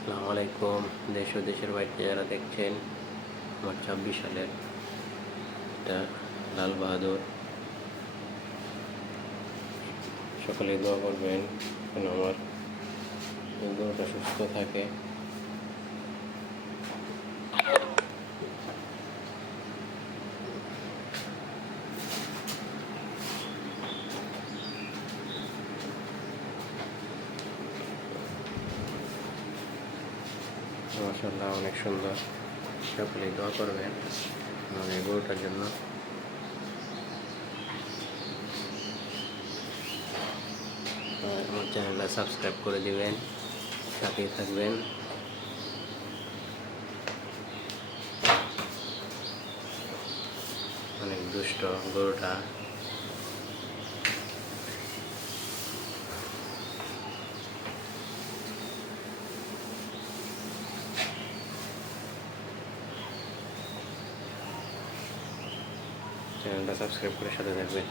আসসালামু আলাইকুম। দেশ ও দেশের বাইরে যারা দেখছেন, আমার 26 সালের এটা লাল বাহাদুর। সকলে দোয়া করবেন যেন আমার এই গরুটা সুস্থ থাকে। মাশাআল্লাহ, অনেক সুন্দর। সকলে দোয়া করবেন আমার এই গরুটার জন্য। আর আমার চ্যানেলটা সাবস্ক্রাইব করে দিবেন, সাথেই থাকবেন। অনেক দুষ্ট গরুটা। চ্যানেলটা সাবস্ক্রাইব করে সাথে থাকবেন।